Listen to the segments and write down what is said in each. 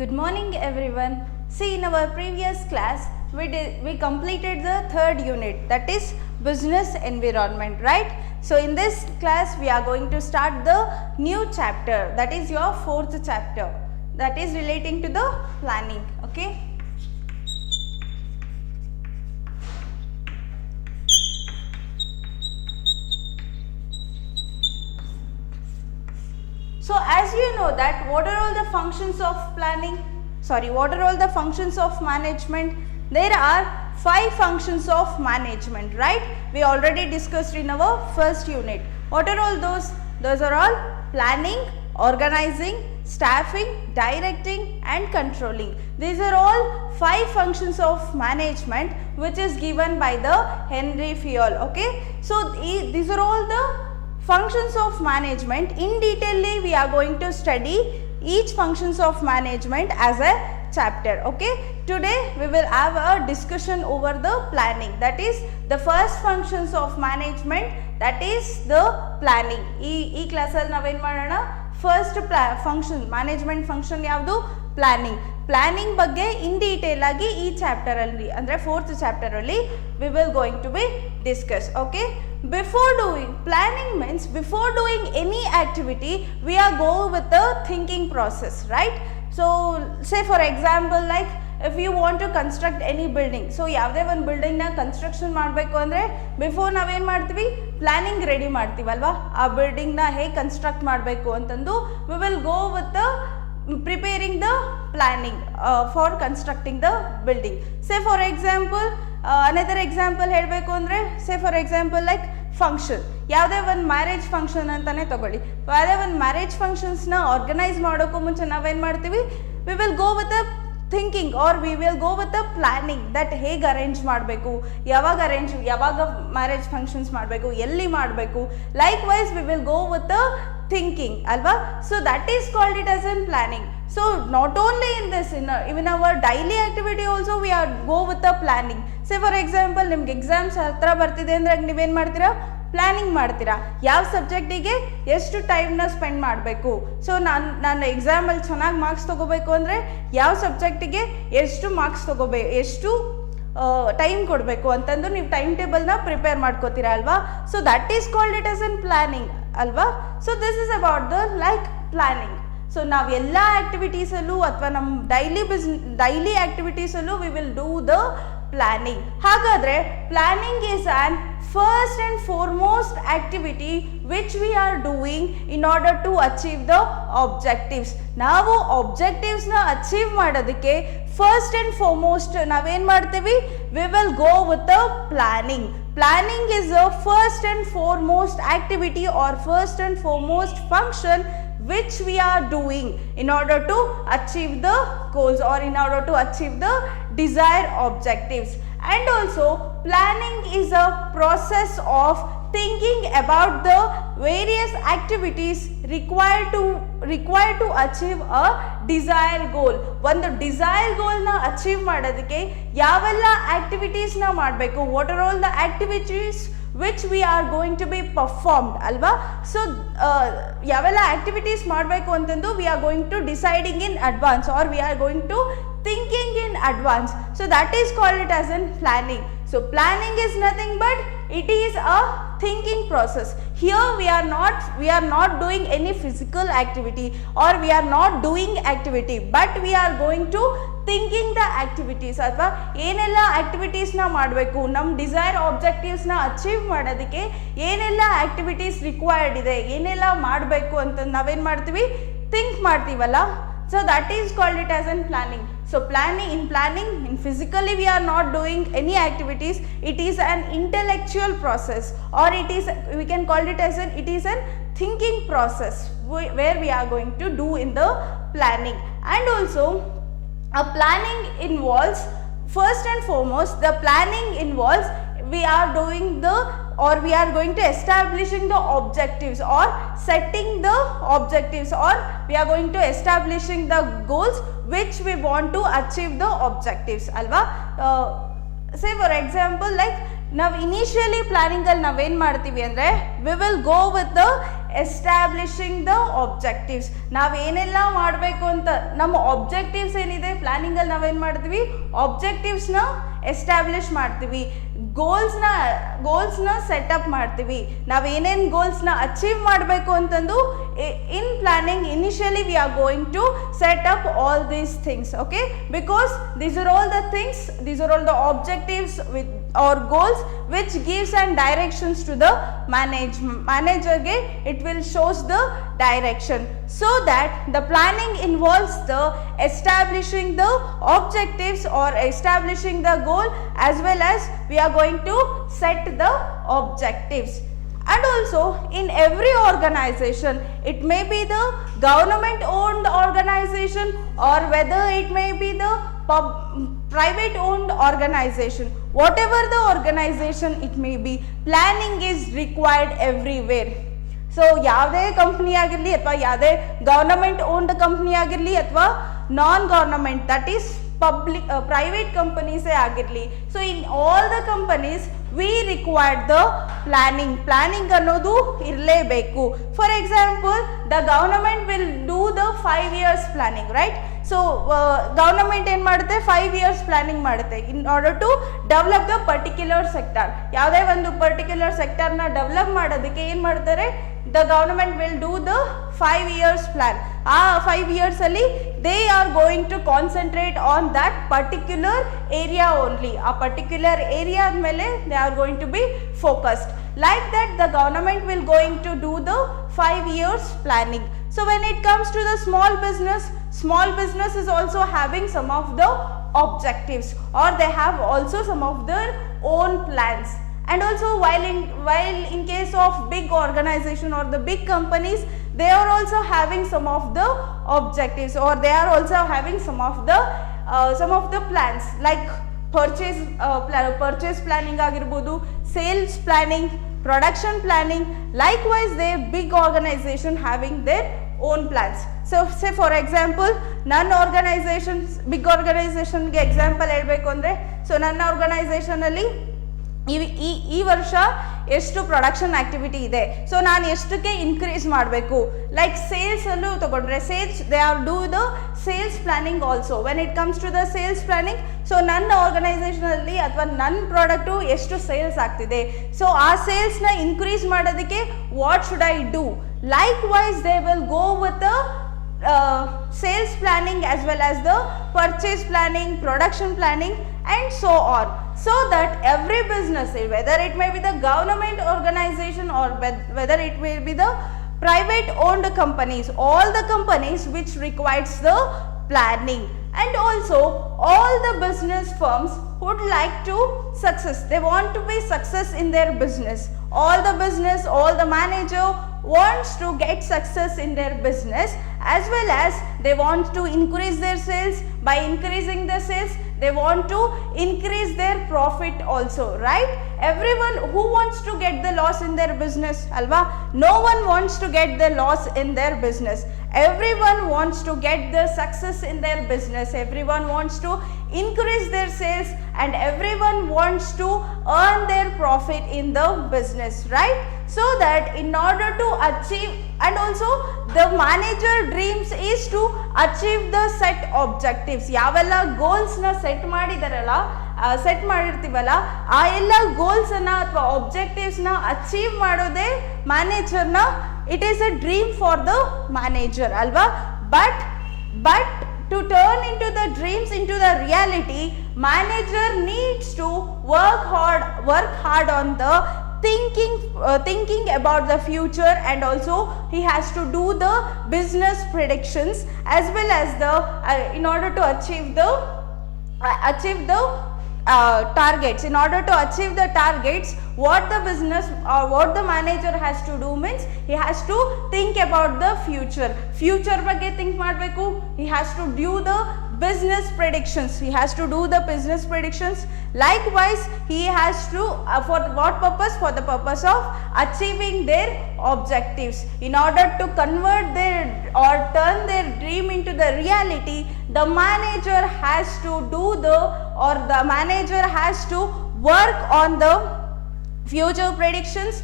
Good morning everyone. See, in our previous class we completed the third unit, that is business environment, right? So in this class we are going to start the new chapter, that is your fourth chapter, that is relating to the planning. Okay. So as you know that what are all the functions of planning? What are all the functions of management? There are 5 functions of management, right? We already discussed in our first unit. What are all those? Those are all planning, organizing, staffing, directing and controlling. These are all 5 functions of management which is given by the Henry Fayol. Okay. So these are all the functions of management. In detail we are going to study each functions of management as a chapter. Okay. Today we will have a discussion over the planning, that is the first functions of management, that is the planning. ಈ class ಅಲ್ಲಿ ನಾವೇನು ಮಾಡೋಣ, first function management function ಯಾವುದು, planning. Planning ಬಗ್ಗೆ in detail ಆಗಿ ಈ chapter ಅಲ್ಲಿ ಅಂದರೆ ಫೋರ್ತ್ ಚಾಪ್ಟರ್ ಅಲ್ಲಿ we will going to be discuss. Okay. Before doing planning means before doing any activity we are go with the thinking process, right? So say for example like if you want to construct any building, so ಯಾವುದೇ ಒಂದು building ನ construction ಮಾಡಬೇಕು ಅಂದರೆ before ನಾವೇನು ಮಾಡ್ತೀವಿ, planning ready ಮಾಡ್ತೀವಲ್ವಾ, ಆ building ನ ಹೇಗೆ ಕನ್ಸ್ಟ್ರಕ್ಟ್ ಮಾಡಬೇಕು ಅಂತಂದು V will go with the preparing the planning for constructing the building. Say for example another example ಹೇಳಬೇಕು ಅಂದರೆ say for example like function, ಯಾವುದೇ ಒಂದು ಮ್ಯಾರೇಜ್ ಫಂಕ್ಷನ್ ಅಂತಾನೆ ತಗೊಳ್ಳಿ. ಯಾವುದೇ ಒಂದು ಮ್ಯಾರೇಜ್ ಫಂಕ್ಷನ್ಸ್ನ ಆರ್ಗನೈಸ್ ಮಾಡೋಕ್ಕೂ ಮುಂಚೆ ನಾವೇನು ಮಾಡ್ತೀವಿ, we will go with the thinking or we will go with the planning, that ಹೇಗೆ ಅರೇಂಜ್ ಮಾಡಬೇಕು, ಯಾವಾಗ ಮ್ಯಾರೇಜ್ ಫಂಕ್ಷನ್ಸ್ ಮಾಡಬೇಕು, ಎಲ್ಲಿ ಮಾಡಬೇಕು, likewise we will go with the thinking, alva. So that is called it as in planning. So not only in this, in our daily activity also we are go with the planning. Say for example ನಿಮ್ಗೆ exams ಹತ್ರ ಬರ್ತಿದೆ ಅಂದರೆ ನೀವೇನು ಮಾಡ್ತೀರಾ, planning ಮಾಡ್ತೀರಾ, ಯಾವ ಸಬ್ಜೆಕ್ಟಿಗೆ ಎಷ್ಟು ಟೈಮ್ನ ಸ್ಪೆಂಡ್ ಮಾಡಬೇಕು. ಸೊ ನಾನು ಎಕ್ಸಾಮಲ್ಲಿ ಚೆನ್ನಾಗಿ ಮಾರ್ಕ್ಸ್ ತೊಗೋಬೇಕು ಅಂದರೆ ಯಾವ ಸಬ್ಜೆಕ್ಟಿಗೆ ಎಷ್ಟು ಮಾರ್ಕ್ಸ್ ಎಷ್ಟು ಟೈಮ್ ಕೊಡಬೇಕು ಅಂತಂದು ನೀವು ಟೈಮ್ ಟೇಬಲ್ನ ಪ್ರಿಪೇರ್ ಮಾಡ್ಕೋತೀರಾ ಅಲ್ವಾ. So that is called it as in planning ಅಲ್ವಾ. So this is about the like planning. So ನಾವು ಎಲ್ಲ ಆ್ಯಕ್ಟಿವಿಟೀಸಲ್ಲೂ ಅಥವಾ ನಮ್ಮ ಡೈಲಿ ಆ್ಯಕ್ಟಿವಿಟೀಸಲ್ಲೂ we will do the planning. ಹಾಗಾದರೆ planning is an first and foremost activity which we are doing in order to achieve the objectives. ನಾವು objectives ನ achieve ಮಾಡೋದಕ್ಕೆ ಫಸ್ಟ್ ಆ್ಯಂಡ್ ಫಾರ್ಮೋಸ್ಟ್ ನಾವೇನು ಮಾಡ್ತೀವಿ, we will go with the planning. Planning is the first and foremost activity or first and foremost function which we are doing in order to achieve the goals or in order to achieve the desired objectives. And also planning is a process of thinking about the various activities required to achieve a desired goal. ಒಂದು desire ಗೋಲ್ನ achieve ಮಾಡೋದಕ್ಕೆ ಯಾವೆಲ್ಲ ಆಕ್ಟಿವಿಟೀಸ್ನ ಮಾಡಬೇಕು, what are all the activities which we are going to be performed ಅಲ್ವಾ. So ಯಾವೆಲ್ಲ activities ಮಾಡಬೇಕು ಅಂತಂದು we are going to deciding in advance or we are going to thinking in advance. So that is called it as in planning. So planning is nothing but it is a thinking process. Here we are not doing any physical activity or we are not doing activity, but we are going to thinking the activities ಅಥವಾ ಏನೆಲ್ಲ ಆಕ್ಟಿವಿಟೀಸ್ನ ಮಾಡಬೇಕು, ನಮ್ಮ desire ಆಬ್ಜೆಕ್ಟಿವ್ಸ್ನ achieve ಮಾಡೋದಕ್ಕೆ ಏನೆಲ್ಲ activities required ಇದೆ, ಏನೆಲ್ಲ ಮಾಡಬೇಕು ಅಂತ ನಾವೇನು ಮಾಡ್ತೀವಿ, ಥಿಂಕ್ ಮಾಡ್ತೀವಲ್ಲ. So that is called it as in planning. So in physically we are not doing any activities, it is an intellectual process or we can call it as it is an thinking process where we are going to do in the planning. And also a planning involves, first and foremost the planning involves we are doing the or we are going to establishing the objectives or setting the objectives or we are going to establishing the goals which we want to achieve the objectives alva. Say for example like ನಾವು initially ಪ್ಲಾನಿಂಗಲ್ಲಿ ನಾವೇನು ಮಾಡ್ತೀವಿ ಅಂದರೆ we will go with the establishing the objectives. ನಾವೇನೆಲ್ಲ ಮಾಡಬೇಕು ಅಂತ ನಮ್ಮ objectives ಏನಿದೆ ಪ್ಲಾನಿಂಗಲ್ಲಿ ನಾವೇನು ಮಾಡ್ತೀವಿ, ಆಬ್ಜೆಕ್ಟಿವ್ಸ್ನ ಎಸ್ಟಾಬ್ಲಿಷ್ ಮಾಡ್ತೀವಿ, ಗೋಲ್ಸ್ನ ಸೆಟಪ್ ಮಾಡ್ತೀವಿ. ನಾವೇನೇನು ಗೋಲ್ಸ್ನ ಅಚೀವ್ ಮಾಡಬೇಕು ಅಂತಂದು in planning initially we are going to set up all these things. Okay, because these are all the things, these are all the objectives with or goals which gives and directions to the manager ge it will shows the direction. So that the planning involves the establishing the objectives or establishing the goal, as well as we are going to set the objectives. And also in every organization, it may be the government owned organization or whether it may be the private owned organization, whatever the organization it may be, planning is required everywhere. So ಯಾವುದೇ company ಆಗಿರಲಿ ಅಥವಾ ಯಾವುದೇ government owned company ಆಗಿರಲಿ ಅಥವಾ non government that is public private ಕಂಪನೀಸೇ ಆಗಿರಲಿ, so in all the companies we required the planning ಅನ್ನೋದು ಇರಲೇಬೇಕು. For example, the government will do the 5 years planning, right? So government ಏನು ಮಾಡುತ್ತೆ, 5 years ಪ್ಲಾನಿಂಗ್ ಮಾಡುತ್ತೆ in order to develop the particular sector. ಯಾವುದೇ ಒಂದು particular ಸೆಕ್ಟರ್ನ develop ಮಾಡೋದಕ್ಕೆ ಏನು ಮಾಡ್ತಾರೆ, the government will do the 5 years plan. ಆ 5 years ಅಲ್ಲಿ they are going to concentrate on that particular area only. ಆ ಪರ್ಟಿಕ್ಯುಲರ್ ಏರಿಯಾ ಮೇಲೆ they are going to be focused. Like that, the government will going to do the 5 years planning. So when it comes to the small business is also having some of the objectives, or they have also some of their own plans. And also while in case of big organization or the big companies, they are also having some of the objectives, or they are also having some of the plans, like purchase planning ಆಗಿರ್ಬೋದು, sales planning, production planning. Likewise, they big organization having their own plans. So say for example, ನನ್ನ organisation, big ಆರ್ಗನೈಸೇಷನ್ಗೆ example ಹೇಳಬೇಕು ಅಂದರೆ, so ನನ್ನ ಆರ್ಗನೈಸೇಷನಲ್ಲಿ ಈ ವರ್ಷ ಎಷ್ಟು production activity ಇದೆ, so ನಾನು ಎಷ್ಟಕ್ಕೆ ಇನ್ಕ್ರೀಸ್ ಮಾಡಬೇಕು. ಲೈಕ್ ಸೇಲ್ಸಲ್ಲೂ ತಗೊಂಡ್ರೆ sales, they are do the sales planning also. When it comes to the sales planning, so ನನ್ನ ಆರ್ಗನೈಸೇಷನಲ್ಲಿ ಅಥವಾ ನನ್ನ ಪ್ರಾಡಕ್ಟು ಎಷ್ಟು ಸೇಲ್ಸ್ ಆಗ್ತಿದೆ, ಸೊ ಆ ಸೇಲ್ಸ್ನ ಇನ್ಕ್ರೀಸ್ ಮಾಡೋದಕ್ಕೆ what should I do. Likewise they will go with the sales planning as well as the purchase planning, production planning and so on, so that every business, whether it may be the government organization or whether it may be the private owned companies, all the companies which requires the planning. And also all the business firms would like to success, they want to be success in their business. All the business, all the manager wants to get success in their business, as well as they want to increase their sales. By increasing the sales, they want to increase their profit also, right? Everyone who wants to get the loss in their business, alva? No one wants to get the loss in their business. Everyone wants to get the success in their business. Everyone wants to increase their sales and everyone wants to earn their profit in the business, right? So that in order to achieve, and also the manager dreams is to achieve the set objectives. ಯಾವೆಲ್ಲ ಗೋಲ್ಸ್ನ set ಮಾಡಿರ್ತೀವಲ್ಲ, ಆ ಎಲ್ಲ ಗೋಲ್ಸನ್ನು ಅಥವಾ ಆಬ್ಜೆಕ್ಟಿವ್ಸ್ನ achieve ಮಾಡೋದೇ ಮ್ಯಾನೇಜರ್ನ, it is a dream for the manager ಅಲ್ವಾ. But to turn into the dreams into the reality, manager needs to work hard on the thinking about the future, and also he has to do the business predictions as well as the in order to achieve the targets. In order to achieve the targets, what the business or what the manager has to do means he has to think about the future ಬಗ್ಗೆ think ಮಾಡಬೇಕು. He has to do the business predictions. He has to do the business predictions. Likewise, he has to for what purpose? For the purpose of achieving their objectives. In order to convert their or turn their dream into the reality, the manager has to do the manager has to work on the future predictions,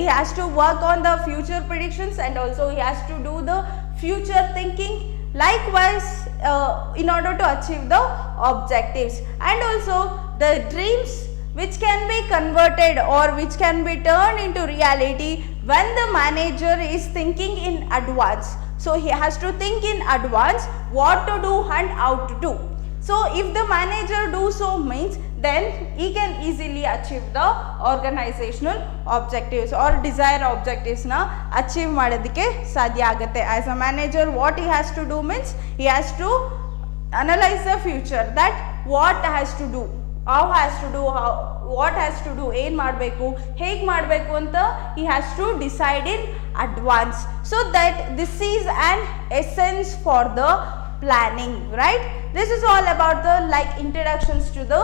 he has to work on the future predictions, and also he has to do the future thinking. Likewise, in order to achieve the objectives, and also the dreams which can be converted or which can be turned into reality when the manager is thinking in advance. So he has to think in advance what to do and how to do. So if the manager do so means, then he can easily achieve the organizational objectives or desired objectives na achieve ಮಾಡೋದಕ್ಕೆ ಸಾಧ್ಯ ಆಗುತ್ತೆ. As a manager, what he has to do means, he has to analyze the future, that what has to do, how has to do, how, what has to do, ಏನು ಮಾಡಬೇಕು, ಹೇಗೆ ಮಾಡಬೇಕು ಅಂತ he has to decide in advance. So that this is an essence for the planning, right? This is all about the like introductions to the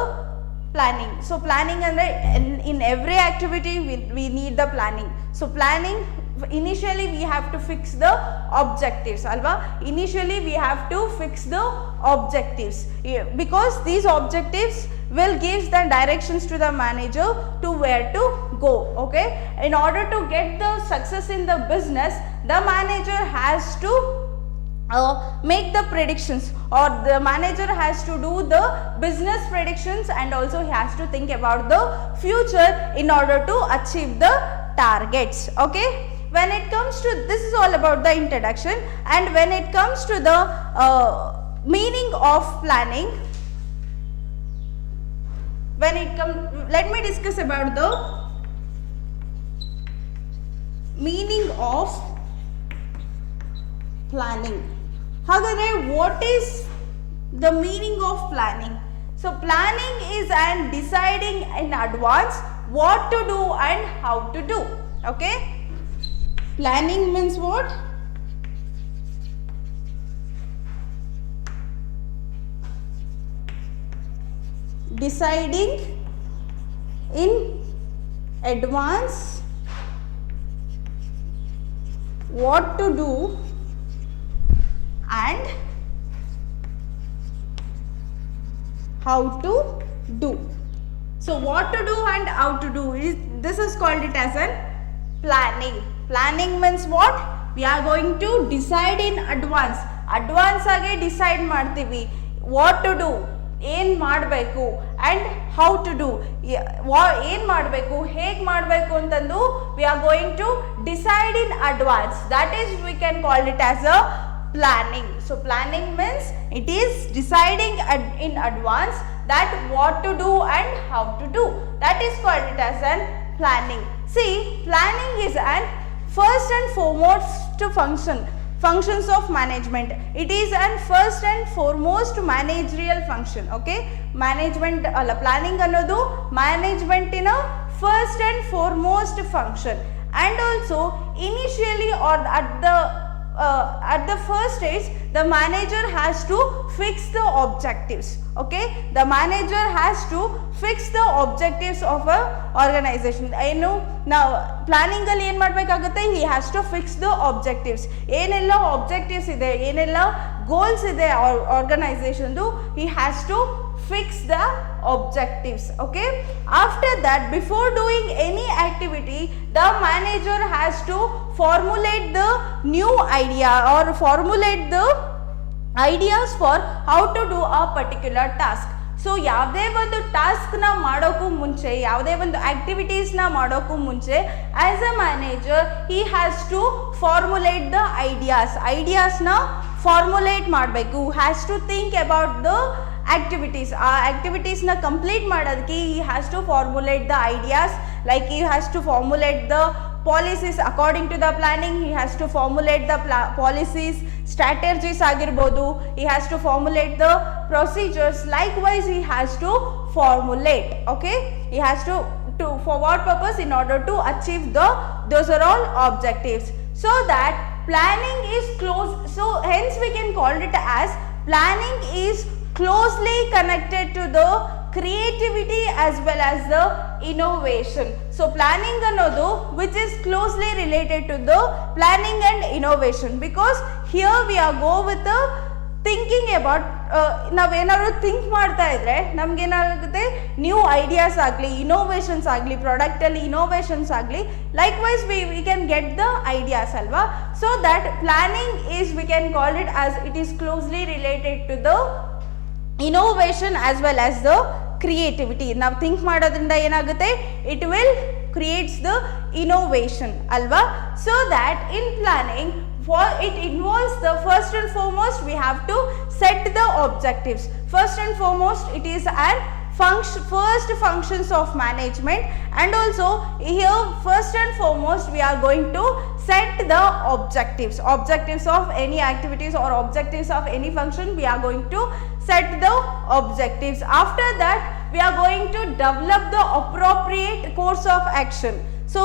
planning. So planning andre in every activity we need the planning. So planning, initially we have to fix the objectives alva, initially we have to fix the objectives, because these objectives will give the directions to the manager to where to go. Okay, in order to get the success in the business, the manager has to make the predictions, or the manager has to do the business predictions, and also he has to think about the future in order to achieve the targets. Okay, when it comes to, this is all about the introduction, and when it comes to the meaning of planning, when it comes, let me discuss about the meaning of planning. ಹಾಗಾದರೆ what is the meaning of planning? So planning is an deciding in advance what to do and how to do. Okay, planning means what? Deciding in advance what to do and how to do. So what to do and how to do is, this is called it as an planning. Planning means what? We are going to decide in advance. Advance age decide ಮಾಡ್ತೀವಿ what to do, ಏನು ಮಾಡಬೇಕು, and how to do, ಏನು ಮಾಡಬೇಕು, ಹೇಗೆ ಮಾಡಬೇಕು ಅಂತಂದು we are going to decide in advance. That is, we can call it as a planning. So planning means it is deciding in advance that what to do and how to do. That is called it as an planning. See, planning is an first and foremost functions of management. It is an first and foremost managerial function. Okay, management alla planning ಅನ್ನೋದು management in a first and foremost function, and also initially or at the first stage the manager has to fix the objectives. Okay, the manager has to fix the objectives of a organization. ಏನು ನಾವು planning ಅಲ್ಲಿ ಏನು ಮಾಡಬೇಕಾಗುತ್ತೆ, he has to fix the objectives. ಏನೆಲ್ಲ objectives ಇದೆ, ಏನೆಲ್ಲ goals ಇದೆ organizationದು, he has to fix the objectives. Okay, after that, before doing any activity, the manager has to formulate the new idea or formulate the ideas for how to do a particular task. So ಯಾವುದೇ ಒಂದು ಟಾಸ್ಕ್ನ ಮಾಡೋಕ್ಕೂ ಮುಂಚೆ, ಯಾವುದೇ ಒಂದು ಆಕ್ಟಿವಿಟೀಸ್ನ ಮಾಡೋಕ್ಕೂ ಮುಂಚೆ, as a manager he has to formulate the ಐಡಿಯಾಸ್ನ ಫಾರ್ಮುಲೇಟ್ ಮಾಡಬೇಕು. Has to think about the activities. ಆ ಆಕ್ಟಿವಿಟೀಸ್ನ ಕಂಪ್ಲೀಟ್ ಮಾಡೋದಕ್ಕೆ he has to formulate the ideas, like he has to formulate the policies according to the planning. He has to formulate the policies, strategies ಆಗಿರ್ಬೋದು, he has to formulate the procedures. Likewise he has to formulate, okay, he has to for what purpose? In order to achieve those are all objectives. So that planning is close, so hence we can call it as planning is closely connected to the creativity as well as the innovation. So planning ಅನ್ನೋದು which is closely related to the planning and innovation, because here we are go with the thinking about ನಾವೇನಾದ್ರು think ಮಾಡ್ತಾ ಇದ್ರೆ ನಮ್ಗೇನಾಗುತ್ತೆ new ideas ಆಗಲಿ innovations ಆಗಲಿ ಪ್ರಾಡಕ್ಟಲ್ಲಿ innovations ಆಗಲಿ likewise we can get the ideas ಅಲ್ವಾ. So that planning is we can call it as it is closely related to the innovation as well as the creativity. ನಾವು think ಮಾಡೋದ್ರಿಂದ ಏನಾಗುತ್ತೆ it will creates the innovation alva. So that in planning for it involves the first and foremost we have to set the objectives. First and foremost it is an first functions of management, and also here first and foremost we are going to set the objectives of any activities or objectives of any function. We are going to set the objectives. After that we are going to develop the appropriate course of action. So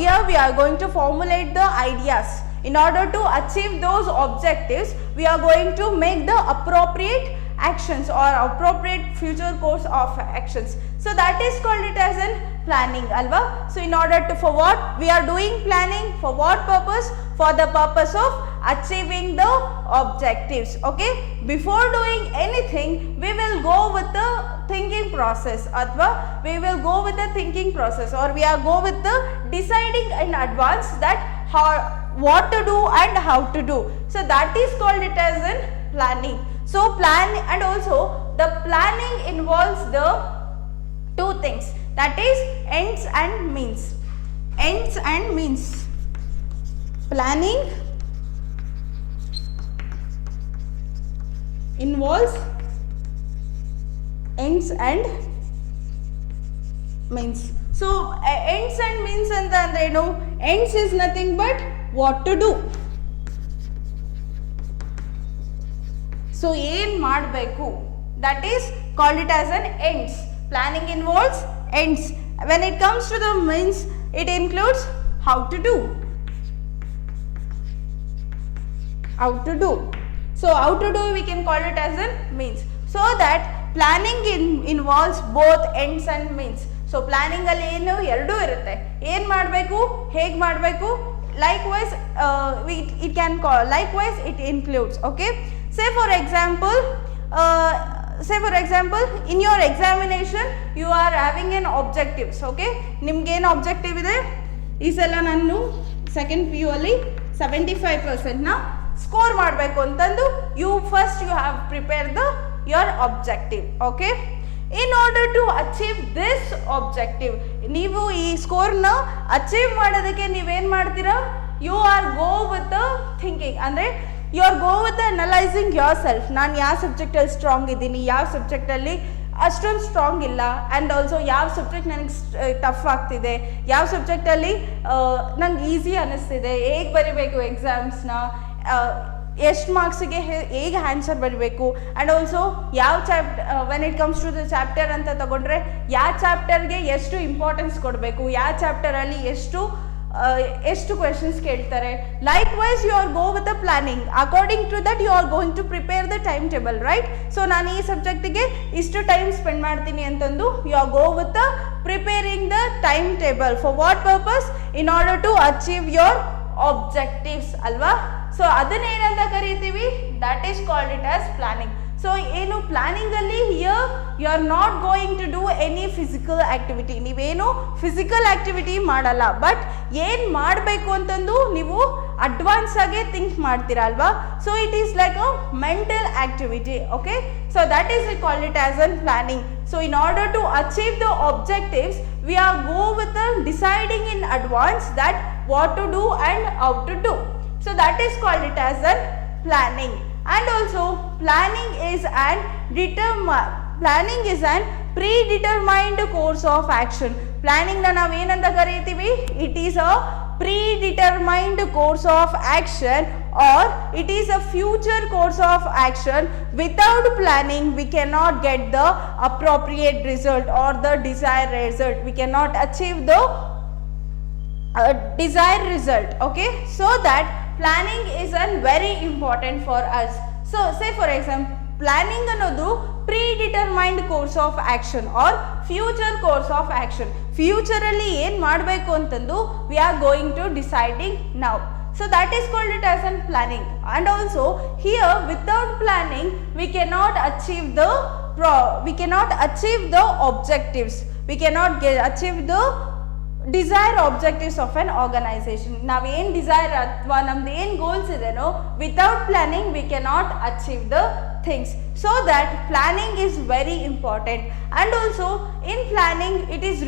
here we are going to formulate the ideas. In order to achieve those objectives we are going to make the appropriate actions or appropriate future course of actions. So that is called it as in planning alva. So in order to for what we are doing planning, for what purpose? For the purpose of achieving the objectives. Okay, before doing anything we will go with the thinking process athwa we will go with the thinking process, or we are go with the deciding in advance that how what to do and how to do. So that is called it as in planning. So plan, and also the planning involves the two things, that is ends and means. Ends and means. Planning involves ends and means. So ends and means anta andre ಏನು, ends is nothing but what to do. So ಏನು ಮಾಡಬೇಕು, that is called it as an ends. Planning involves ends. When it comes to the means it includes how to do. How to do. So how to do we can call it as a means. So that planning involves both ends and means. So planning ಅಲ್ಲಿ ಏನು ಎರಡೂ ಇರುತ್ತೆ, ಏನು ಮಾಡಬೇಕು ಹೇಗೆ ಮಾಡಬೇಕು, likewise it can call, likewise it includes. Okay, say for example in your examination you are having an objectives. Okay, ನಿಮ್ಗೆ ಏನು objective ಇದೆ, ಈ ಸಲ ನಾನು ಸೆಕೆಂಡ್ PU ಅಲ್ಲಿ 75% ನ ಸ್ಕೋರ್ ಮಾಡಬೇಕು ಅಂತಂದು you have prepared the your objective. Okay, in order to achieve this objective ನೀವು ಈ ಸ್ಕೋರ್ನ ಅಚೀವ್ ಮಾಡೋದಕ್ಕೆ ನೀವೇನು ಮಾಡ್ತೀರಾ, you are go with the thinking, ಅಂದರೆ you are go with the analyzing yourself. ನಾನು ಯಾವ ಸಬ್ಜೆಕ್ಟಲ್ಲಿ ಸ್ಟ್ರಾಂಗ್ ಇದ್ದೀನಿ, ಯಾವ ಸಬ್ಜೆಕ್ಟಲ್ಲಿ ಅಷ್ಟೊಂದು ಸ್ಟ್ರಾಂಗ್ ಇಲ್ಲ, ಆ್ಯಂಡ್ ಆಲ್ಸೋ ಯಾವ ಸಬ್ಜೆಕ್ಟ್ ನನಗೆ ಟಫ್ ಆಗ್ತಿದೆ, ಯಾವ ಸಬ್ಜೆಕ್ಟಲ್ಲಿ ನಂಗೆ ಈಸಿ ಅನ್ನಿಸ್ತಿದೆ, ಹೇಗೆ ಬರೀಬೇಕು ಎಕ್ಸಾಮ್ಸ್ನ, ಎಷ್ಟು ಮಾರ್ಕ್ಸಿಗೆ ಹೇಗೆ ಆನ್ಸರ್ ಬರಬೇಕು, ಆ್ಯಂಡ್ ಆಲ್ಸೋ ಯಾವ when it comes to the chapter ಅಂತ ತಗೊಂಡ್ರೆ ಯಾವ ಚಾಪ್ಟರ್ಗೆ ಎಷ್ಟು ಇಂಪಾರ್ಟೆನ್ಸ್ ಕೊಡಬೇಕು, ಯಾವ ಚಾಪ್ಟರಲ್ಲಿ ಎಷ್ಟು ಕ್ವೆಶನ್ಸ್ ಕೇಳ್ತಾರೆ. Likewise you are go with the planning, according to that you are going to prepare the time table, right. So ನಾನು ಈ ಸಬ್ಜೆಕ್ಟಿಗೆ ಇಷ್ಟು ಟೈಮ್ ಸ್ಪೆಂಡ್ ಮಾಡ್ತೀನಿ ಅಂತಂದು you are go with the preparing the time table. For what purpose? In order to achieve your objectives ಅಲ್ವಾ. So ಅದನ್ನ ಏನಂತ ಕರಿತೀವಿ, that is called it as planning. So ಏನು ಪ್ಲಾನಿಂಗ್ ಅಲ್ಲಿ here you are not going to do any physical activity, ನೀವೇನು physical activity ಮಾಡಲ್ಲ, but ಏನು ಮಾಡಬೇಕು ಅಂತಂದು ನೀವು ಅಡ್ವಾನ್ಸ್ ಆಗಿ ಥಿಂಕ್ ಮಾಡ್ತೀರಾ ಅಲ್ವಾ. So it is like a mental activity. Okay, so that is we call it as an planning. So in order to achieve the objectives we are go with the deciding in advance that what to do and how to do. So that is called it as a planning. And also planning is an predetermined course of action. Planning na ನಾವು ಏನಂತ ಕರೀತೀವಿ, it is a predetermined course of action, or it is a future course of action. Without planning we cannot get the appropriate result or the desired result. We cannot achieve the desired result. Okay, so that planning is very important for us. So say for example planning ಅನ್ನೋದು predetermined course of action or future course of action. ಫ್ಯೂಚರಲ್ಲಿ ಏನು ಮಾಡಬೇಕು ಅಂತಂದು we are going to deciding now. So that is called it as an planning. And also here without planning we cannot achieve the objectives. We cannot achieve the desired objectives of an organization. Now ಏನು desire ಅಥವಾ ನಮ್ದು ಏನು goals ಇದೆನೋ without planning we cannot achieve the things. So that planning is very important. And also in planning it is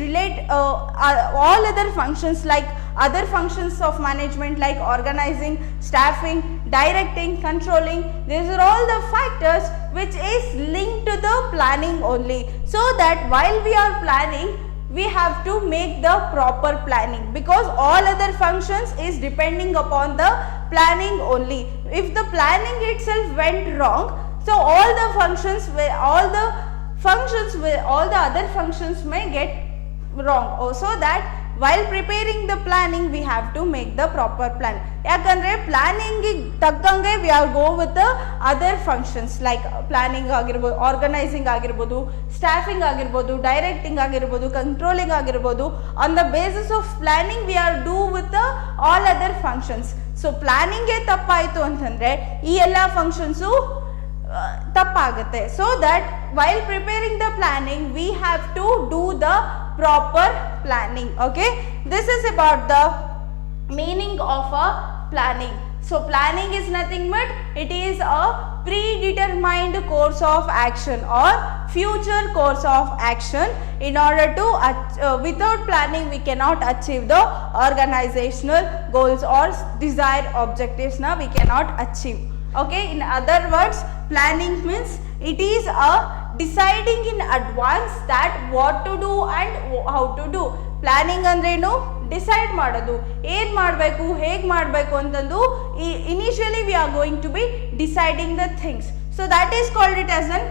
all other functions like other functions of management like organizing, staffing, directing, controlling. These are all the factors which is linked to the planning only. So that while we are planning we have to make the proper planning, because all other functions is depending upon the planning only. If the planning itself went wrong, so all the other functions may get wrong. So that while preparing the planning we have to make the proper plan. ಯಾಕಂದ್ರೆ planning ತಕ್ಕಂಗೆ we are go with the other functions like planning ಆಗಿರಬಹುದು, organising ಆಗಿರಬಹುದು, staffing ಆಗಿರಬಹುದು, directing ಆಗಿರಬಹುದು, controlling ಆಗಿರಬಹುದು. On the basis of planning we are do with the all other functions. So planning ತಪ್ಪಾಯಿತು ಅಂತಂದ್ರೆ ಈ ಎಲ್ಲ ಫಂಕ್ಷನ್ಸ್ ತಪ್ಪಾಗುತ್ತೆ. So that while preparing the planning we have to do the proper planning. Okay, this is about the meaning of a planning. So planning is nothing but it is a predetermined course of action or future course of action. In order to without planning we cannot achieve the organizational goals or desired objectives. Now we cannot achieve. Okay, in other words planning means it is a deciding in advance that what to do and how to do. Planning ಅಂದ್ರೇನು? Decide ಮಾಡೋದು, ಏನು ಮಾಡಬೇಕು, ಹೇಗೆ ಮಾಡಬೇಕು ಅಂತಂದು initially we are going to be deciding the things. So that is called it as an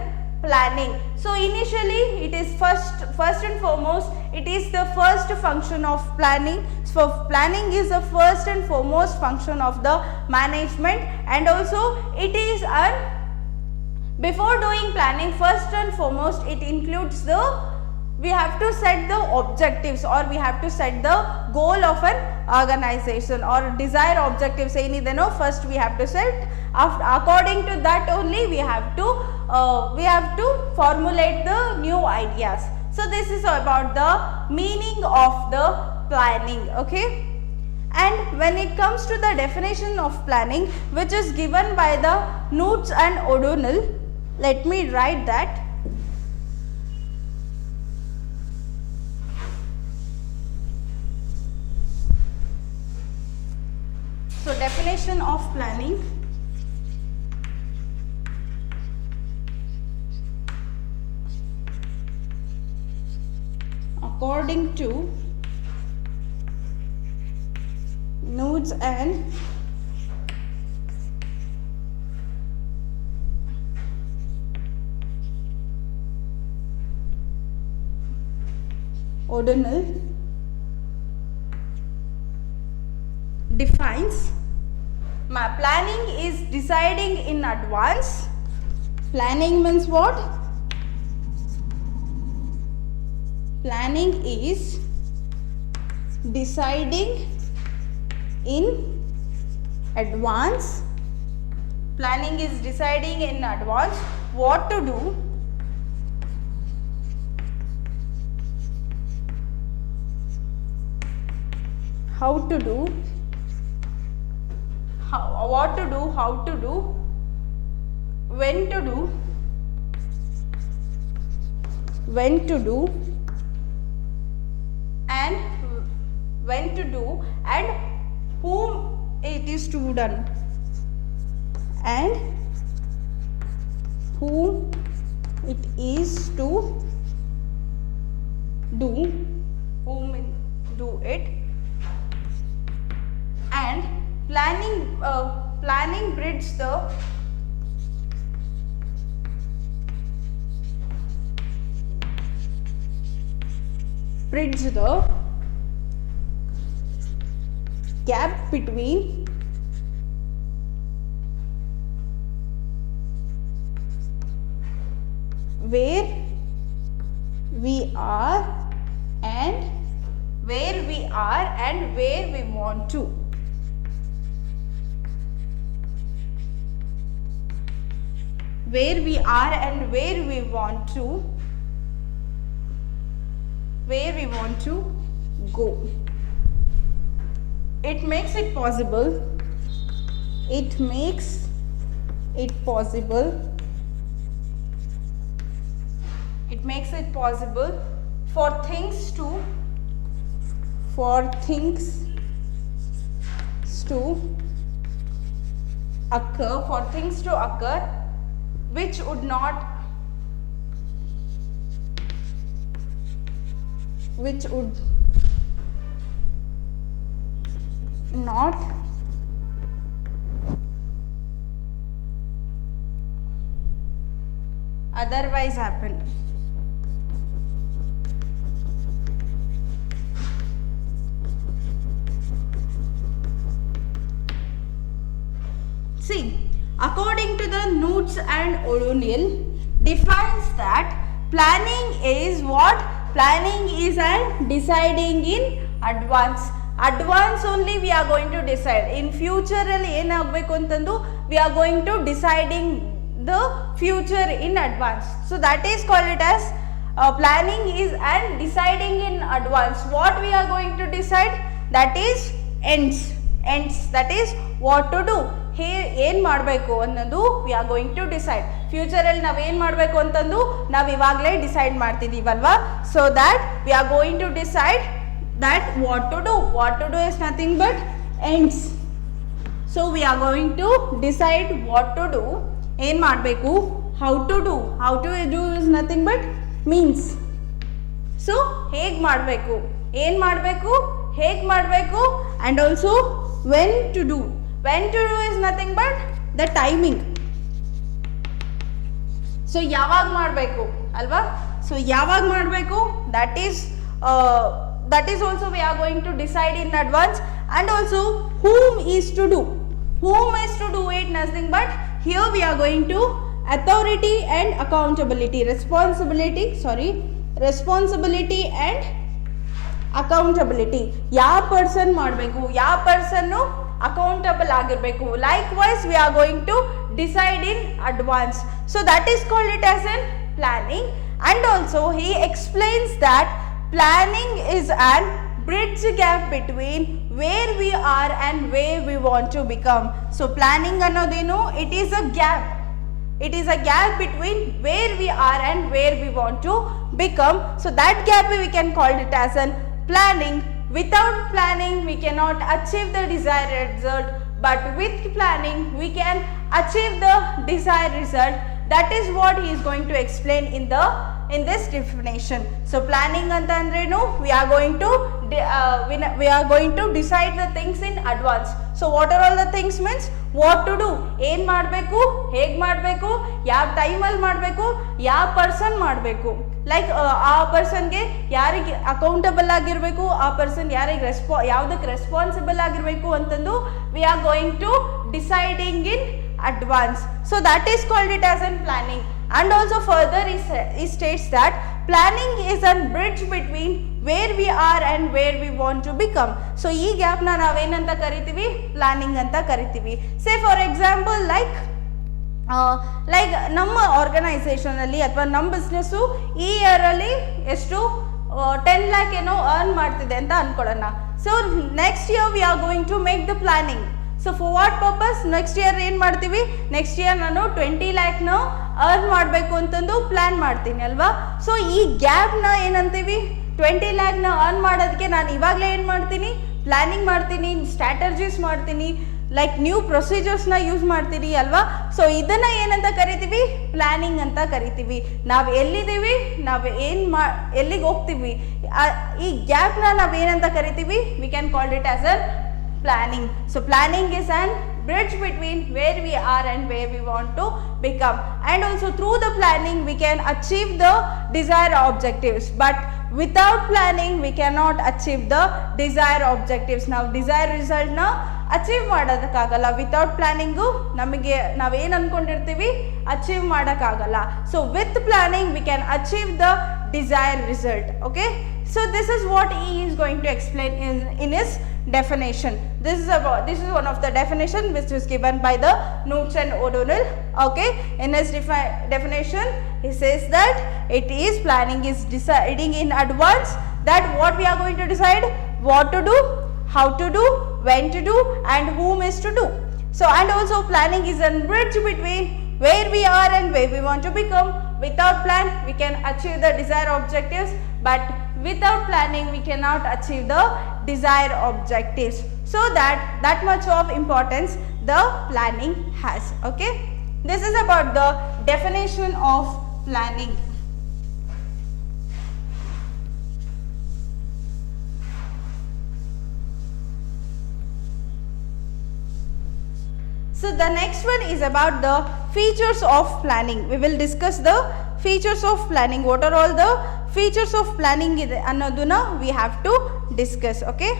planning. So initially it is first and foremost it is the first function of planning. So planning is the first and foremost function of the management, and also it is before doing planning first and foremost it includes we have to set the objectives or we have to set the goal of an organization or desired objectives ಏನideno first we have to set. According to that only we have to formulate the new ideas. So this is about the meaning of the planning. Okay, and when it comes to the definition of planning which is given by the Knudsen and O'Donnell, let me write that. So definition of planning. According to Knudsen and O'Donnell defines planning is deciding in advance. Planning means what? Planning is deciding in advance. Planning is deciding in advance what to do, how to do, what to do, how to do, when to do, and when to do, and whom it is to be done, and whom it is to do, whom do it. And planning bridges the gap between where we are and where we want to. where we are and where we want to go. It makes it possible. It makes it possible. It makes it possible for things to occur which would not otherwise happen. See, according to the Knoots and O'Neill defines that planning is what? Planning is an deciding in advance. Advance only we are going to decide. In future alli ಏನು ಆಗಬೇಕು ಅಂತಂದು we are going to deciding the future in advance. So that is called it as planning is and deciding in advance. What we are going to decide? That is ends. That is what to do. ಏನು ಮಾಡಬೇಕು ಅನ್ನೋದು we are going to decide. ಫ್ಯೂಚರಲ್ಲಿ ನಾವು ಏನು ಮಾಡಬೇಕು ಅಂತಂದು ನಾವು ಇವಾಗಲೇ ಡಿಸೈಡ್ ಮಾಡ್ತಿದ್ದೀವಲ್ವಾ. So that we are going to decide that what to do is nothing but ends. So we are going to decide what to do. ಏನು ಮಾಡಬೇಕು? How to do is nothing but means. So ಹೇಗೆ ಮಾಡಬೇಕು, ಏನು ಮಾಡಬೇಕು, ಹೇಗೆ ಮಾಡಬೇಕು, and also when to do is nothing but the timing. So ಯಾವಾಗ ಮಾಡಬೇಕು ಅಲ್ವಾ? So ಯಾವಾಗ ಮಾಡಬೇಕು, that is also we are going to decide in advance. And also whom is to do it, nothing but here we are going to authority and accountability, responsibility and accountability. ಯಾವ person ಮಾಡಬೇಕು, ಯಾವ person accountable ಆಗಿರಬೇಕು. Likewise we are going to decide in advance. So that is called it as an planning. And also he explains that planning is on bridge gap between where we are and where we want to become. So planning ಅನ್ನೋದೇನು? It is a gap. It is a gap between where we are and where we want to become. So that gap we can call it as an planning. Without planning we cannot achieve the desired result, but with planning we can achieve the desired result. That is what he is going to explain in this definition. So planning anta andrenu, we are going to decide the things in advance. So what are all the things means? What to do, ಏನು ಮಾಡಬೇಕು, ಹೇಗೆ ಮಾಡಬೇಕು, ಯಾವ ಟೈಮಲ್ಲಿ ಮಾಡಬೇಕು, ಯಾವ person ಮಾಡಬೇಕು. Like ಆ ಪರ್ಸನ್ಗೆ ಯಾರಿಗೆ ಅಕೌಂಟಬಲ್ ಆಗಿರಬೇಕು, ಆ ಪರ್ಸನ್ ಯಾರಿಗೆ ಯಾವುದಕ್ಕೆ ರೆಸ್ಪಾನ್ಸಿಬಲ್ ಆಗಿರಬೇಕು ಅಂತಂದು we are going to deciding in advance. So that is called it as in planning. And also further he states that planning is a bridge between where we are and where we want to become. So ee gap na navenanta karitivi, planning anta karitivi. Say for example like ನಮ್ಮ organisation ಅಲ್ಲಿ ಅಥವಾ ನಮ್ಮ business ಈ year ಅಲ್ಲಿ ಎಷ್ಟು 10 lakh ಏನೋ earn ಮಾಡ್ತಿದೆ ಅಂತ ಅನ್ಕೊಳ್ಳೋಣ. So next year we are going to make the planning. So for what purpose? Next year ಏನು ಮಾಡ್ತೀವಿ, ನೆಕ್ಸ್ಟ್ ಇಯರ್ ನಾನು 20 lakh ಅರ್ನ್ ಮಾಡಬೇಕು ಅಂತಂದು ಪ್ಲ್ಯಾನ್ ಮಾಡ್ತೀನಿ ಅಲ್ವಾ. ಸೊ ಈ ಗ್ಯಾಪ್ನ ಏನಂತೀವಿ, 20 lakh ಅರ್ನ್ ಮಾಡೋದಕ್ಕೆ ನಾನು ಇವಾಗಲೇ ಏನು ಮಾಡ್ತೀನಿ, ಪ್ಲ್ಯಾನಿಂಗ್ ಮಾಡ್ತೀನಿ, ಸ್ಟ್ರಾಟಜೀಸ್ ಮಾಡ್ತೀನಿ, ಲೈಕ್ ನ್ಯೂ ಪ್ರೊಸೀಜರ್ಸ್ನ ಯೂಸ್ ಮಾಡ್ತೀರಿ ಅಲ್ವಾ. ಸೊ ಇದನ್ನು ಏನಂತ ಕರಿತೀವಿ, ಪ್ಲ್ಯಾನಿಂಗ್ ಅಂತ ಕರಿತೀವಿ. ನಾವು ಎಲ್ಲಿದ್ದೀವಿ, ನಾವು ಎಲ್ಲಿಗೆ ಹೋಗ್ತೀವಿ, ಈ ಗ್ಯಾಪ್ನ ನಾವೇನಂತ ಕರಿತೀವಿ, V can call it as a planning. So planning is an bridge between where we are and where we want to become. And also through the planning we can achieve the desired objectives. But without planning we cannot achieve the desired objectives. Now desired result na achieve ಮಾಡೋದಕ್ಕಾಗಲ್ಲ. Without planning ನಮಗೆ ನಾವೇನು ಅಂದ್ಕೊಂಡಿರ್ತೀವಿ achieve ಮಾಡೋಕ್ಕಾಗಲ್ಲ. So with planning we can achieve the desired result. Okay, so this is what he is going to explain in his definition. This is one of the definition which is given by the Knudsen and O'Donnell. Okay, in his definition he says that it is planning is deciding in advance that what we are going to decide, what to do, how to do, when to do and whom is to do. So and also planning is a bridge between where we are and where we want to become. Without plan we can achieve the desired objectives, but without planning we cannot achieve the desired objectives. So that much of importance the planning has. Okay, this is about the definition of planning. So the next one is about the features of planning. We will discuss the features of planning. What are all the features of planning annaduna we have to discuss. Okay.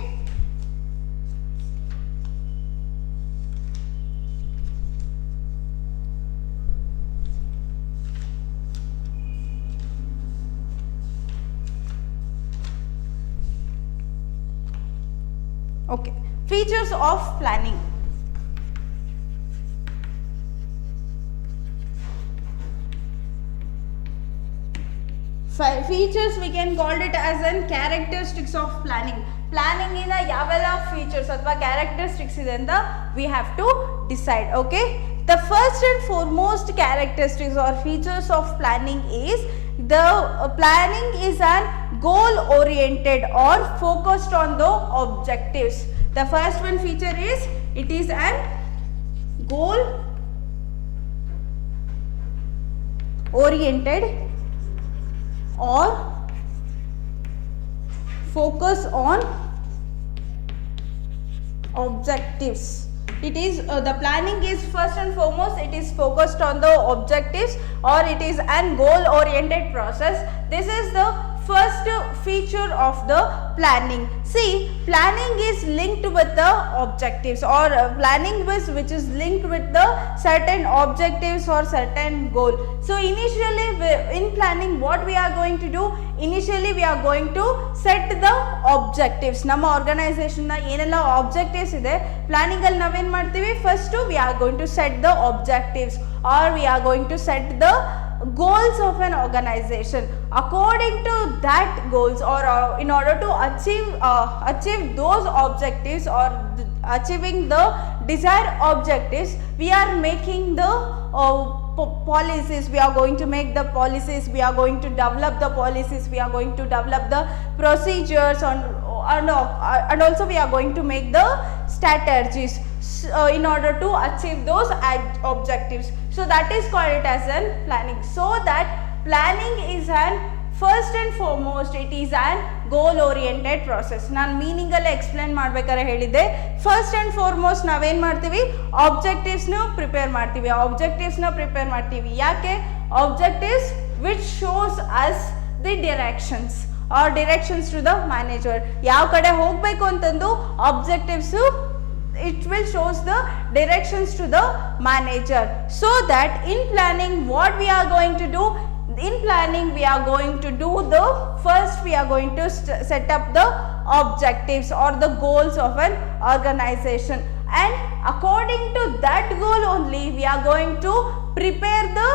Okay. Features of planning. Features we can call it as an characteristics of planning. Planning in a yavella features athwa characteristics ide anta we have to decide. Okay, the first and foremost characteristics or features of planning is the planning is an goal oriented or focused on the objectives. The first one feature is it is an goal oriented or focus on objectives. It is the planning is first and foremost it is focused on the objectives or it is an goal oriented process. This is the first feature of the planning. See, planning is linked with the objectives or planning which is linked with the certain objectives or certain goal. So initially in planning what we are going to do, initially we are going to set the objectives. Nama organization na ಏನೆಲ್ಲ objectives ಇದೆ planning ಅಲ್ಲಿ ನಾವೇನು ಮಾಡ್ತೀವಿ, first we are going to set the objectives or we are going to set the goals of an organization. According to that goals or in order to achieve those objectives or achieving the desired objectives, we are making the policies. We are going to make the policies, we are going to develop the policies, we are going to develop the procedures and also we are going to make the strategies in order to achieve those objectives. So that is called it as an planning. So that planning is an first and foremost it is an goal oriented process. ನಾನು meaning ಅಲ್ಲೇ explain ಮಾಡ್ಬೇಕಾದ್ರೆ ಹೇಳಿದ್ದೆ, first and foremost ನಾವೇನು ಮಾಡ್ತೀವಿ, ಆಬ್ಜೆಕ್ಟಿವ್ಸ್ನ prepare ಮಾಡ್ತೀವಿ. ಯಾಕೆ? Objectives which shows us the directions or directions to the manager. ಯಾವ ಕಡೆ ಹೋಗಬೇಕು ಅಂತಂದು objectives it will shows the directions to the manager. So that in planning what we are going to do, in planning we are going to do the first we are going to set up the objectives or the goals of an organization, and according to that goal only we are going to prepare the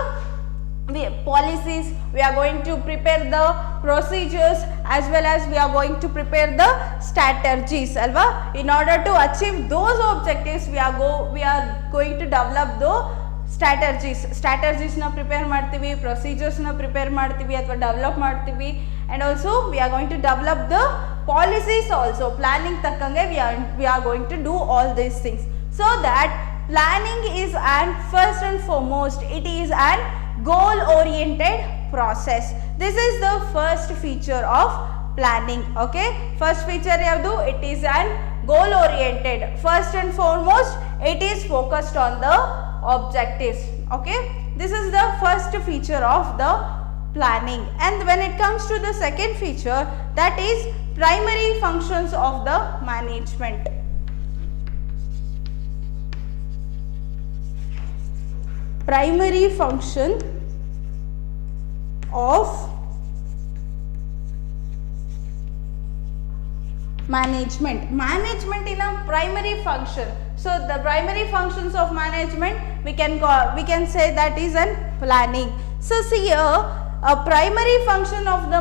policies, we are going to prepare the procedures as well as we are going to prepare the strategies alva. In order to achieve those objectives we are going to develop the strategies na prepare ಮಾಡ್ತೀವಿ, procedures na prepare ಮಾಡ್ತೀವಿ ಅಥವಾ develop ಮಾಡ್ತೀವಿ, and also we are going to develop the policies also. Planning takkange we are going to do all these things. So that planning is an first and foremost it is an goal oriented process. This is the first feature of planning. Okay, first feature yavdu, it is an goal oriented. First and foremost it is focused on the objectives. Okay, this is the first feature of the planning. And when it comes to the second feature, that is primary functions of the management. Primary function of management in a primary function. So the primary functions of management we can say that is an planning. So see here, a primary functions of a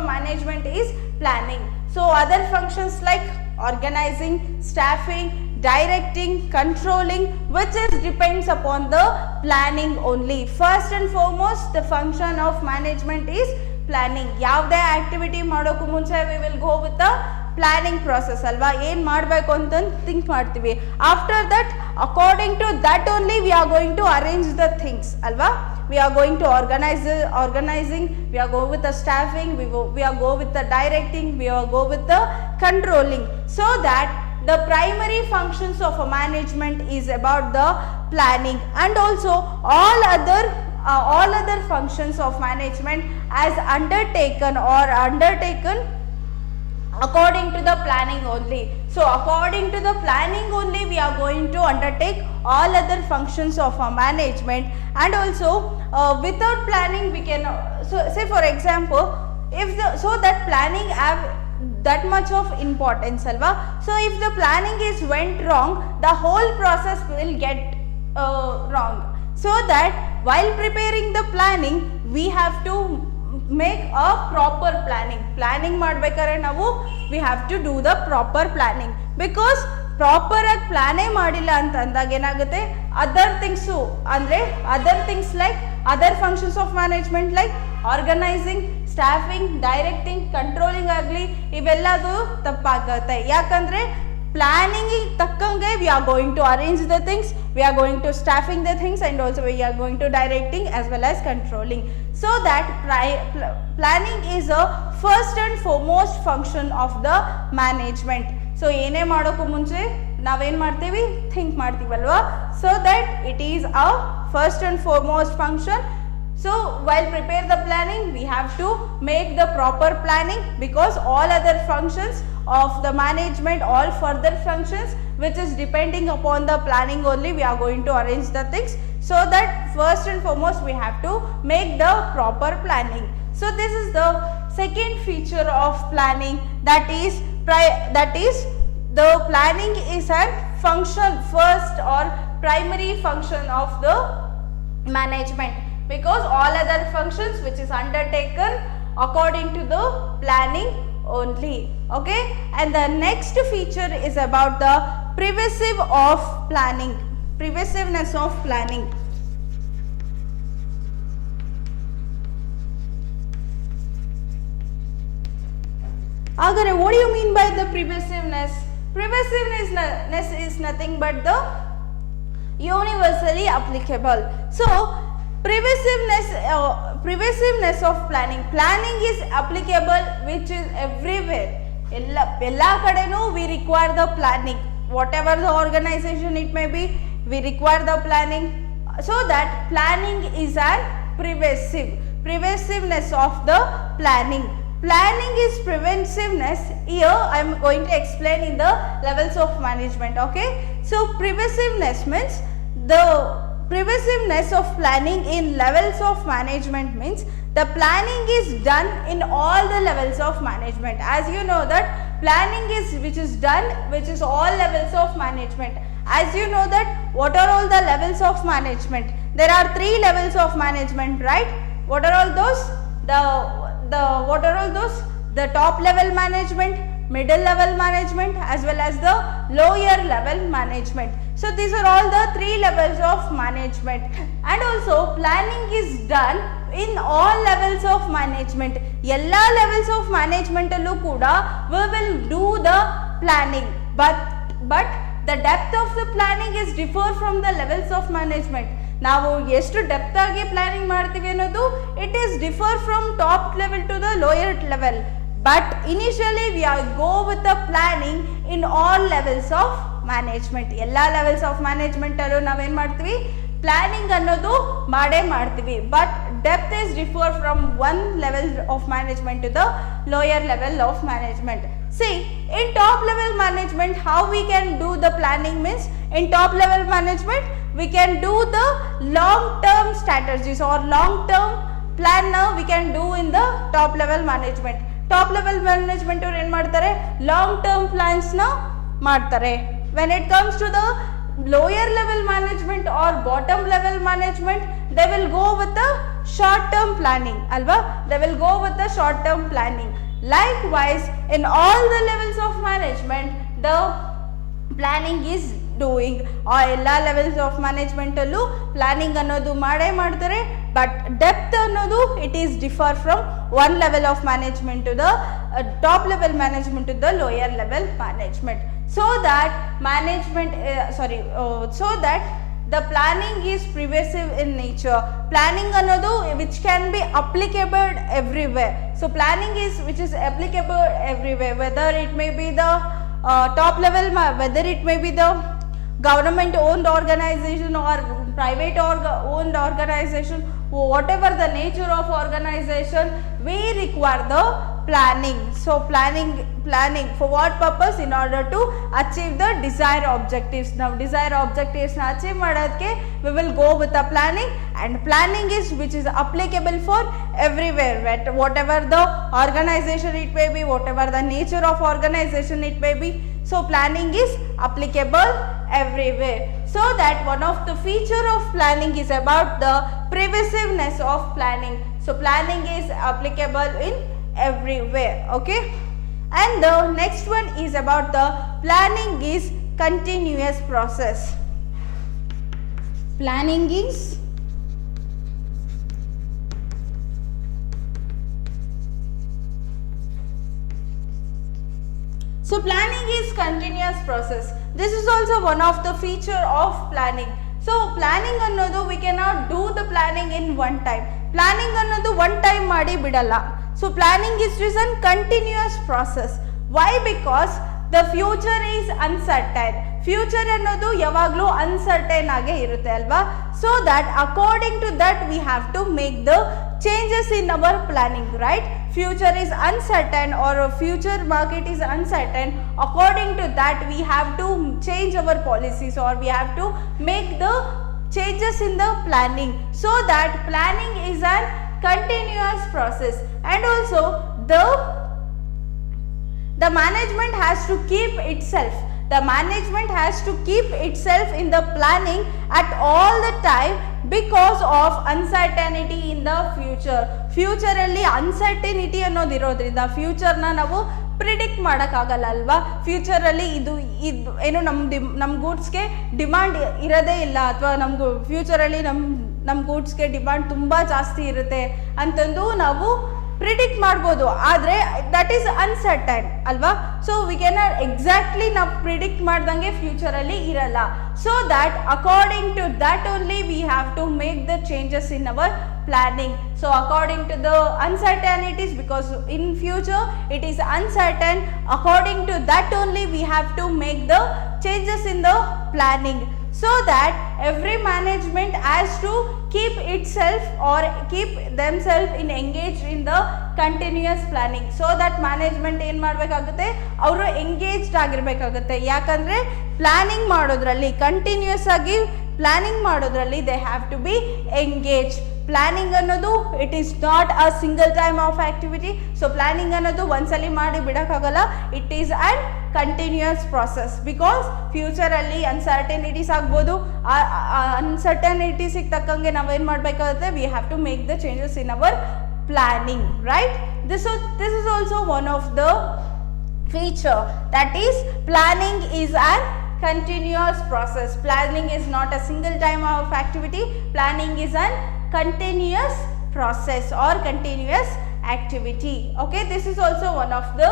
management is planning. So other functions like organizing, staffing, directing, controlling, which is depends upon the planning only. First and foremost, the function of management is planning. ಯಾವುದೇ activity ಮಾಡೋಕ್ಕೂ ಮುಂಚೆ we will go with the planning process ಅಲ್ವಾ, ಏನು ಮಾಡಬೇಕು ಅಂತ think ಮಾಡ್ತೀವಿ. After that according to that only we are going to arrange the things ಅಲ್ವಾ. We are going to organizing, we are go with the staffing, we are go with the directing, we are go with the controlling. So that the primary functions of a management is about the planning, and also all other functions of management as undertaken according to the planning only. So according to the planning only we are going to undertake all other functions of our management. And also without planning we can, so say for example, so that planning have that much of importance alva. So if the planning is went wrong, the whole process will get wrong. So that while preparing the planning we have to make a proper planning ಮಾಡಬೇಕಾದ್ರೆ ನಾವು we have to do the proper planning, because proper ಆಗಿ ಪ್ಲಾನೇ ಮಾಡಿಲ್ಲ ಅಂತ ಅಂದಾಗ ಏನಾಗುತ್ತೆ, other things like other functions of management like organising, staffing, directing, controlling ಆಗಲಿ ಇವೆಲ್ಲದು ತಪ್ಪಾಗುತ್ತೆ. ಯಾಕಂದ್ರೆ ಪ್ಲಾನಿಂಗ್ ತಕ್ಕಂಗೆ we are going to arrange the things, we are going to staffing the things, and also we are going to directing as well as controlling. So that planning is a first and foremost function of the management. So ಏನೇ ಮಾಡೋಕ್ಕೂ ಮುಂಚೆ ನಾವೇನು ಮಾಡ್ತೀವಿ, think ಮಾಡ್ತೀವಲ್ವಾ. So that it is a first and foremost function. So while prepare the planning we have to make the proper planning, because all other functions of the management, all further functions which is depending upon the planning only, we are going to arrange the things. So that first and foremost we have to make the proper planning. So this is the second feature of planning, that is the planning is a function, first or primary function of the management, because all other functions which is undertaken according to the planning only. Okay, and the next feature is about the pervasiveness of planning. Agare, what do you mean by the pervasiveness? Pervasiveness is nothing but the universally applicable. So pervasiveness of planning is applicable which is everywhere. Ella kadenu we require the planning, whatever the organization it may be, we require the planning. So that planning is an pervasiveness of the planning. Planning is preventiveness. Here I am going to explain in the levels of management. Okay, so pervasiveness means the pervasiveness of planning in levels of management means the planning is done in all the levels of management. As you know that planning is which is all levels of management. As you know that what are all the levels of management? There are 3 levels of management, right? What are all those? The top level management, middle level management, as well as the lower level management. So these are all the 3 levels of management. And also planning is done in all levels of management. Ella levels of management allu kuda we will do the planning, but the depth of the planning is differ from the levels of management. ನಾವು ಎಷ್ಟು depth ಆಗಿ planning ಮಾಡ್ತೀವಿ ಅನ್ನೋದು it is differ from top level to the lower level. But initially we are go with the planning in all levels of management. ಎಲ್ಲ levels of management ಅಲ್ಲೂ ನಾವೇನು ಮಾಡ್ತೀವಿ, planning ಅನ್ನೋದು ಮಾಡೇ ಮಾಡ್ತೀವಿ. But depth is differ from one level of management to the lower level of management. See, in top level management how we can do the planning means, in top level management we can do the long term strategies or long term plan. Now we can do in the top level management. Top level management ಅವ್ರು ಏನು ಮಾಡ್ತಾರೆ, long term ಪ್ಲಾನ್ಸ್ನ ಮಾಡ್ತಾರೆ. When it comes to the lower level management or bottom level management, they will go with the short term planning alva, they will go with the short term planning. Likewise, in all the levels of management, the planning is doing. ಆ ಎಲ್ಲ levels of management ಅಲ್ಲೂ planning ಅನ್ನೋದು ಮಾಡೇ ಮಾಡ್ತಾರೆ, but depth ಅನ್ನೋದು it is differ from one level of management to the top level management to the lower level management. So that management so that the planning is pervasive in nature. Planning another which can be applicable everywhere. So planning is which is applicable everywhere, whether it may be the top level, whether it may be the government owned organization or private owned organization, whatever the nature of organization, we require the planning. So planning for what purpose? In order to achieve the desired objectives. Now desired objectives na achieve madadke we will go with the planning, and planning is which is applicable for everywhere, whatever the organization it may be, whatever the nature of organization it may be. So planning is applicable everywhere. So that one of the feature of planning is about the pervasiveness of planning. So planning is applicable in everywhere. Okay, and the next one is about the planning is continuous process. Planning is so planning is continuous process. This is also one of the feature of planning. So planning ಅನ್ನೋದು we cannot do the planning in one time. Planning ಅನ್ನೋದು one time ಮಾಡಿ ಬಿಡಲ್ಲ. So planning is a continuous process. Why? Because the future is uncertain. Future ಅನ್ನೋದು ಯಾವಾಗಲೂ uncertain ಆಗೇ ಇರುತ್ತೆ ಅಲ್ವಾ. So that according to that we have to make the changes in our planning, right? Future is uncertain or future market is uncertain. According to that we have to change our policies or we have to make the changes in the planning. So that planning is a continuous process, and also the management has to keep itself. The management has to keep itself in the planning at all the time because of uncertainty in the future. Future alli uncertainty ಅನ್ನೋದು ಇರೋದ್ರಿಂದ future ನ ನಾವು predict ಮಾಡೋಕ್ಕಾಗಲ್ಲ ಅಲ್ವಾ. ಫ್ಯೂಚರಲ್ಲಿ ಇದು ಏನು ನಮ್ಮ ಗೂಡ್ಸ್ಗೆ demand ಇರೋದೇ ಇಲ್ಲ, ಅಥವಾ ನಮ್ಗೆ ಫ್ಯೂಚರಲ್ಲಿ ನಮ್ಮ ಗೂಡ್ಸ್ಗೆ ಡಿಮಾಂಡ್ ತುಂಬ ಜಾಸ್ತಿ ಇರುತ್ತೆ ಅಂತಂದು ನಾವು ಪ್ರಿಡಿಕ್ಟ್ ಮಾಡ್ಬೋದು, ಆದರೆ ದಟ್ ಈಸ್ ಅನ್ಸರ್ಟೈನ್ ಅಲ್ವಾ. ಸೊ ವಿ ಕ್ಯಾನಾಟ್ ಎಕ್ಸಾಕ್ಟ್ಲಿ ನಾವು ಪ್ರಿಡಿಕ್ಟ್ ಮಾಡ್ದಂಗೆ ಫ್ಯೂಚರಲ್ಲಿ ಇರಲ್ಲ. So that according to that only we have to make the changes in our planning. So according to the uncertainties, because in future it is uncertain, according to that only we have to make the changes in the planning, so that every management has to keep itself or keep themselves in engaged in the continuous planning. So that management ಏನು ಮಾಡಬೇಕಾಗುತ್ತೆ, ಅವರು engaged ಆಗಿರಬೇಕಾಗುತ್ತೆ. ಯಾಕಂದರೆ planning ಮಾಡೋದ್ರಲ್ಲಿ continuous ಆಗಿ planning ಮಾಡೋದ್ರಲ್ಲಿ they have to be engage. Planning ಅನ್ನೋದು it is not a single time of activity. So planning ಅನ್ನೋದು ಒಂದ್ಸಲಿ ಮಾಡಿ ಬಿಡೋಕ್ಕಾಗಲ್ಲ, it is and continuous process. Because ಫ್ಯೂಚರಲ್ಲಿ ಅನ್ಸರ್ಟನಿಟೀಸ್ ಆಗ್ಬೋದು, ಆ ಅನ್ಸರ್ಟನಿಟೀಸಿಗೆ ತಕ್ಕಂಗೆ ನಾವೇನು ಮಾಡಬೇಕಾಗುತ್ತೆ, we have to make the changes in our planning, right? This is also one of the feature, that is planning is an continuous process. Planning is not a single time of activity, planning is an continuous process or continuous activity. Okay, this is also one of the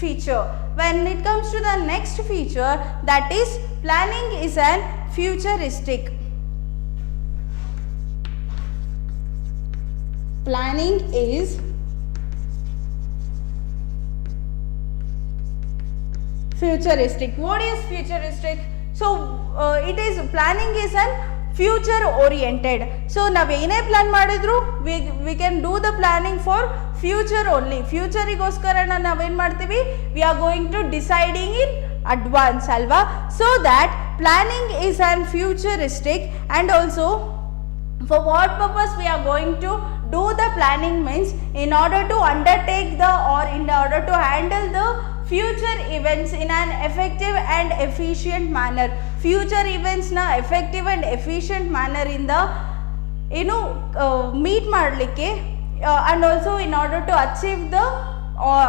feature. When it comes to the next feature, that is planning is an futuristic. Planning is futuristic. What is futuristic? So it is planning is an future oriented. So ನಾವು ಏನೇ plan ಮಾಡಿದ್ರು we can do the planning for future only. ಫ್ಯೂಚರಿಗೋಸ್ಕರ ನಾವೇನು ಮಾಡ್ತೀವಿ, we are going to deciding in advance ಅಲ್ವಾ. So that planning is an futuristic, and also For what purpose we are going to do the planning means in order to undertake the or in order to handle the future events in an effective and efficient manner. Future events na effective and efficient manner in the meet ಮಾಡಲಿಕ್ಕೆ and also in order to achieve the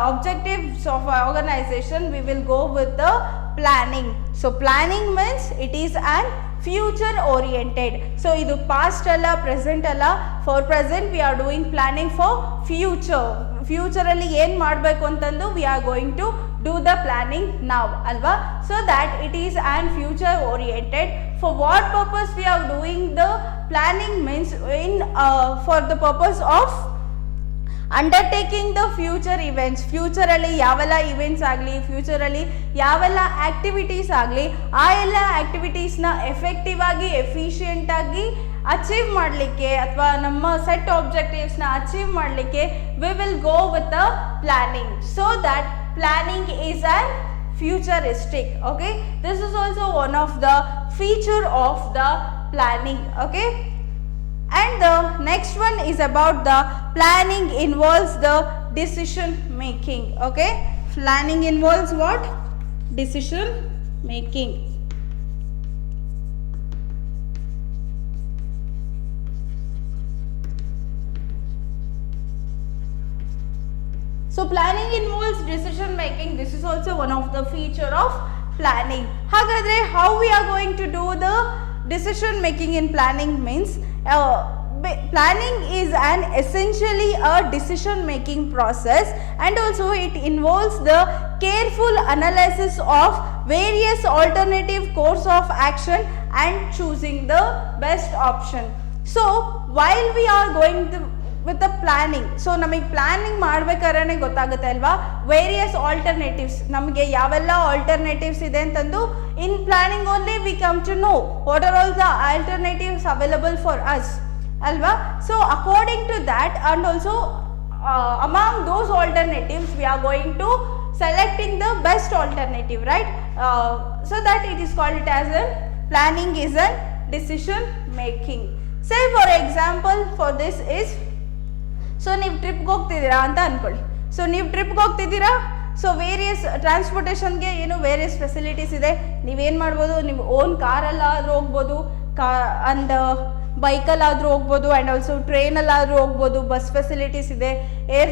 objectives of organization we will go with the planning. So planning means it is an future oriented. So idu past alla present alla. For present we are doing planning for future. Future alli ಏನು ಮಾಡಬೇಕು ಅಂತಂದು we are going to do the planning now alva. So that it is an future oriented. For what purpose we are doing the planning means in for the purpose of undertaking the future events. ಫ್ಯೂಚರಲ್ಲಿ ಯಾವೆಲ್ಲ events ಆಗಲಿ, ಫ್ಯೂಚರಲ್ಲಿ ಯಾವೆಲ್ಲ activities ಆಗಲಿ, ಆ ಎಲ್ಲ ಆ್ಯಕ್ಟಿವಿಟೀಸ್ನ effective ಆಗಿ ಎಫಿಷಿಯೆಂಟಾಗಿ achieve ಮಾಡಲಿಕ್ಕೆ ಅಥವಾ ನಮ್ಮ ಸೆಟ್ ಆಬ್ಜೆಕ್ಟಿವ್ಸ್ನ ಅಚೀವ್ ಮಾಡಲಿಕ್ಕೆ V will go with the planning. So that planning is on futuristic. Okay, this is also one of the feature of the planning. Okay, and the next one is about the planning involves the decision making. Okay, planning involves what? Decision making. So planning involves decision making. This is also one of the feature of planning. Hagadre how we are going to do the decision making in planning means planning is an essentially a decision making process and also it involves the careful analysis of various alternative course of action and choosing the best option. So while we are going to with the planning, so ನಮಗೆ planning ಮಾಡ್ಬೇಕಾದ್ರೆ ಗೊತ್ತಾಗುತ್ತೆ ಅಲ್ವಾ, various alternatives ನಮಗೆ ಯಾವೆಲ್ಲ alternatives ಇದೆ ಅಂತಂದು in planning only we come to know what are all the alternatives available for us ಅಲ್ವಾ. So according to that and also among those alternatives we are going to selecting the best alternative, right? So that it is called it as a planning is a decision making. Say for example for this is, so ನೀವು ಟ್ರಿಪ್ಗೆ ಹೋಗ್ತಿದ್ದೀರಾ ಅಂತ ಅಂದ್ಕೊಳ್ಳಿ. So ನೀವು ಟ್ರಿಪ್ಗೆ ಹೋಗ್ತಿದ್ದೀರಾ, so various ಟ್ರಾನ್ಸ್ಪೋರ್ಟೇಷನ್ಗೆ ಏನು various facilities ಇದೆ. ನೀವೇನು ಮಾಡ್ಬೋದು, ನೀವು ಓನ್ ಕಾರಲ್ಲಾದರೂ ಹೋಗ್ಬೋದು, ಅಂಡ್ ಬೈಕಲ್ಲಾದರೂ ಹೋಗ್ಬೋದು, ಆ್ಯಂಡ್ ಆಲ್ಸೋ ಟ್ರೈನಲ್ಲಾದರೂ ಹೋಗ್ಬೋದು. ಬಸ್ ಫೆಸಿಲಿಟೀಸ್ ಇದೆ, ಏರ್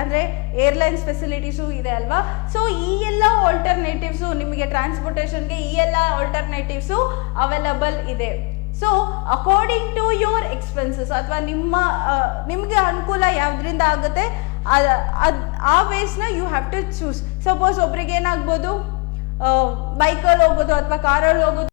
ಅಂದರೆ ಏರ್ಲೈನ್ಸ್ ಫೆಸಿಲಿಟೀಸು ಇದೆ ಅಲ್ವಾ. ಸೊ ಈ ಎಲ್ಲ ಆಲ್ಟರ್ನೇಟಿವ್ಸು ನಿಮಗೆ ಟ್ರಾನ್ಸ್ಪೋರ್ಟೇಷನ್ಗೆ ಈ ಎಲ್ಲ ಆಲ್ಟರ್ನೇಟಿವ್ಸು ಅವೈಲಬಲ್ ಇದೆ. So according to your expenses ಅಥವಾ ನಿಮಗೆ ಅನುಕೂಲ ಯಾವುದರಿಂದ ಆಗುತ್ತೆ ಆ ವೇಸ್ನ you have to choose. Suppose ಒಬ್ರಿಗೆ ಏನಾಗ್ಬೋದು, ಬೈಕಲ್ಲಿ ಹೋಗೋದು ಅಥವಾ ಕಾರಲ್ಲಿ ಹೋಗೋದು